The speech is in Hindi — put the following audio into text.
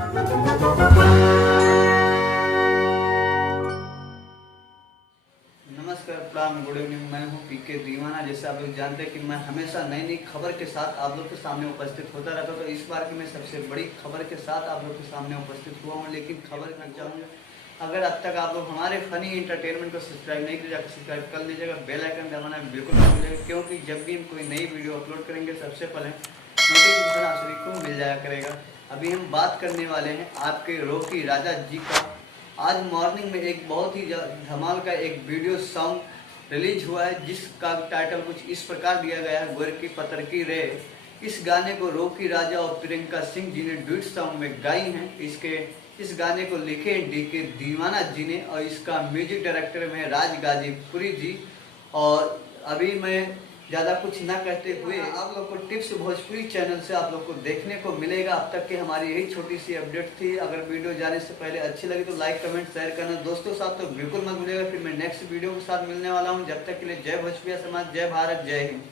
नमस्कार, प्रणाम, गुड इवनिंग। मैं हूं पीके दीवाना। जैसे आप लोग जानते हैं कि मैं हमेशा नई नई खबर के साथ आप लोग के सामने उपस्थित होता रहता हूं, तो इस बार की मैं सबसे बड़ी खबर के साथ आप लोग के सामने उपस्थित हुआ हूं। लेकिन खबर मैं चाहूँगा, अगर अब तक आप लोग हमारे फनी एंटरटेनमेंट को सब्सक्राइब नहीं किया, सब्सक्राइब कर लीजिएगा। बेल आइकन दबाना बिल्कुल मत भूलिएगा, क्योंकि जब भी हम कोई नई वीडियो अपलोड करेंगे सबसे पहले नोटिफिकेशन आप सभी को मिल जाया करेगा। अभी हम बात करने वाले हैं आपके रॉकी राजा जी का। आज मॉर्निंग में एक बहुत ही धमाल का एक वीडियो सॉन्ग रिलीज हुआ है, जिसका टाइटल कुछ इस प्रकार दिया गया है, गोर की पतर की रे। इस गाने को रॉकी राजा और प्रियंका सिंह जी ने डुएट सॉन्ग में गाई हैं। इस गाने को लिखे हैं डीके दीवाना जी ने, और इसका म्यूजिक डायरेक्टर में राज गाजीपुरी जी। और अभी मैं ज़्यादा कुछ ना कहते हुए आप लोग को टिप्स भोजपुरी चैनल से आप लोग को देखने को मिलेगा। अब तक की हमारी यही छोटी सी अपडेट थी। अगर वीडियो जाने से पहले अच्छी लगी तो लाइक कमेंट शेयर करना दोस्तों साथ तो बिल्कुल मत भूलिएगा। फिर मैं नेक्स्ट वीडियो के साथ मिलने वाला हूँ। जब तक के लिए जय भोजपुरिया समाज, जय भारत, जय हिंद।